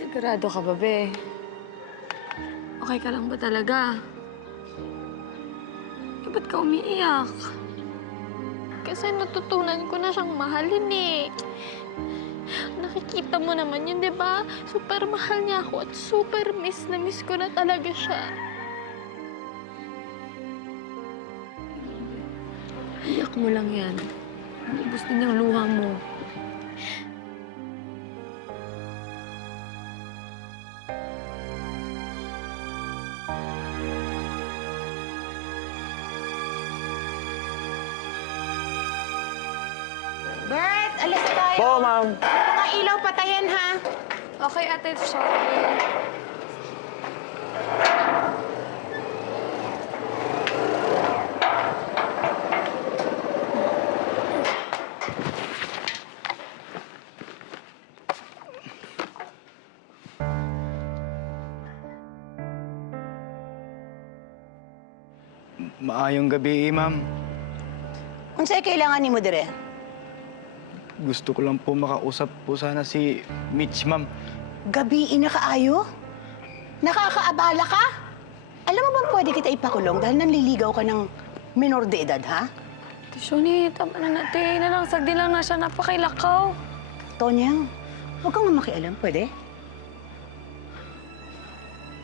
Sigurado ka ba, be? Okay ka lang ba talaga? Ba't ka umiiyak? Kasi natutunan ko na siyang mahalin eh. Nakikita mo naman yun, di ba? Super mahal niya ako at super miss na miss ko na talaga siya. Iyak mo lang yan. Ubus din yung luha mo. Bert, alis na tayo. Po, ma'am. Mga ilaw patayin, ha? Okay, ate, sorry. Maayong gabi, ma'am. Unsay kailangan ni mo dire? Gusto ko lang po makausap po sana si Mitch, ma'am. Gabi na kaayo? Nakakaabala ka? Alam mo bang pwede kita ipakulong dahil nanliligaw ka ng minor de edad, ha? Ate Shoni, tama na natin. Nalangsag din lang na siya. Napakailakaw. Tonyang, huwag kang makialam, pwede?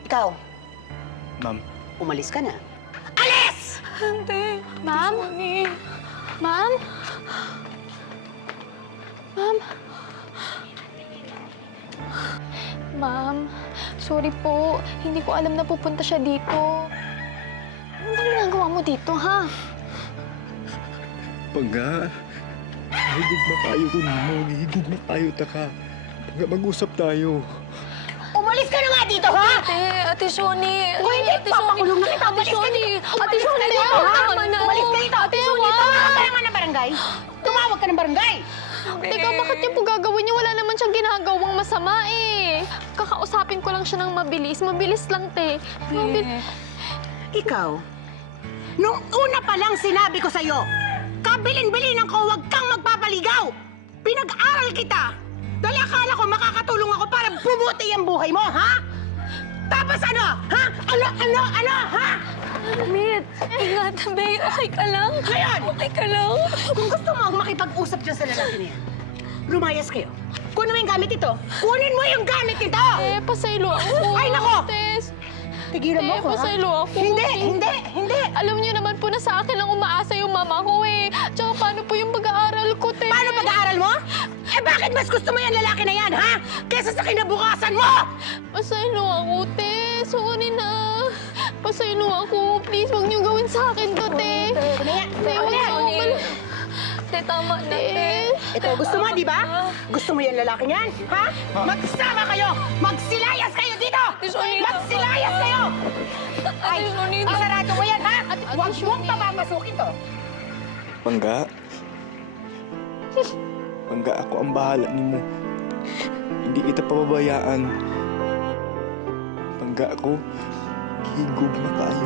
Ikaw, Ma'am. umalis ka na. Alis! Ate, Ma'am? Shoni. Ma'am? Ma'am? Ma'am, sorry po. Hindi ko alam na pupunta siya dito. Ano ba ginagawa mo dito, ha? Pagka, higog na tayo ko mo. Higog na tayo, taka. Pagka mag-usap tayo. Umalis ka na nga dito, ha? Ate Shoni. Kung hindi, papakulong na kita. Ate Shoni. Ate Shoni, tama na. Umalis ka dito. Ate Shoni, Tumawag ka naman ng barangay. Tumawag ka ng barangay. Teka, bakit niya po gagawin niya? Wala naman siyang ginagawang masama eh. Kakausapin ko lang siya ng mabilis. Mabilis lang, te. Ikaw, nung una pa lang sinabi ko sa'yo, kabilin-bilinan ko huwag kang magpapaligaw. Pinag-aral kita. Dahil akala ko makakatulong ako para bumuti ang buhay mo, ha? Tapos ano? Ha? Ano, ha? Mit, ingat, be. Okay ka lang? Ngayon, Okay ka lang? kung gusto mo makipag-usap dyan sa lalaki na yan, lumayas kayo. Kunin mo yung gamit ito. Kunin mo yung gamit ito! Eh, pasaylo ako. Ay, nako! Tess, Tigilan mo ako, ha? pasaylo ako. Hindi! Alam niyo naman po na sa akin lang umaasa yung mama ko eh. Tsaka paano po yung pag-aaral ko, te? Paano pag-aaral mo? Eh bakit mas gusto mo yung lalaki na yan, ha? Kesa sa kinabukasan mo! Pasaylo ako, te. Sorry na. Pasaylo ako. Please, huwag niyo gawin sa akin to, te. Te, huwag niyo. Te, tama na, te. Ito, gusto mo, di ba? Gusto mo yung lalaki niyan, ha? Magsama kayo! Magsilayas kayo dito! Shoni, Magsilayas kayo! Ay, Ate Shoni, pasarado mo yan, ha? Ate Huwag Shoni. mong papapasukin to. Pangga. Pangga, ako ang bahala ni mo. Hindi kita pababayaan. Pangga ako, higog na tayo.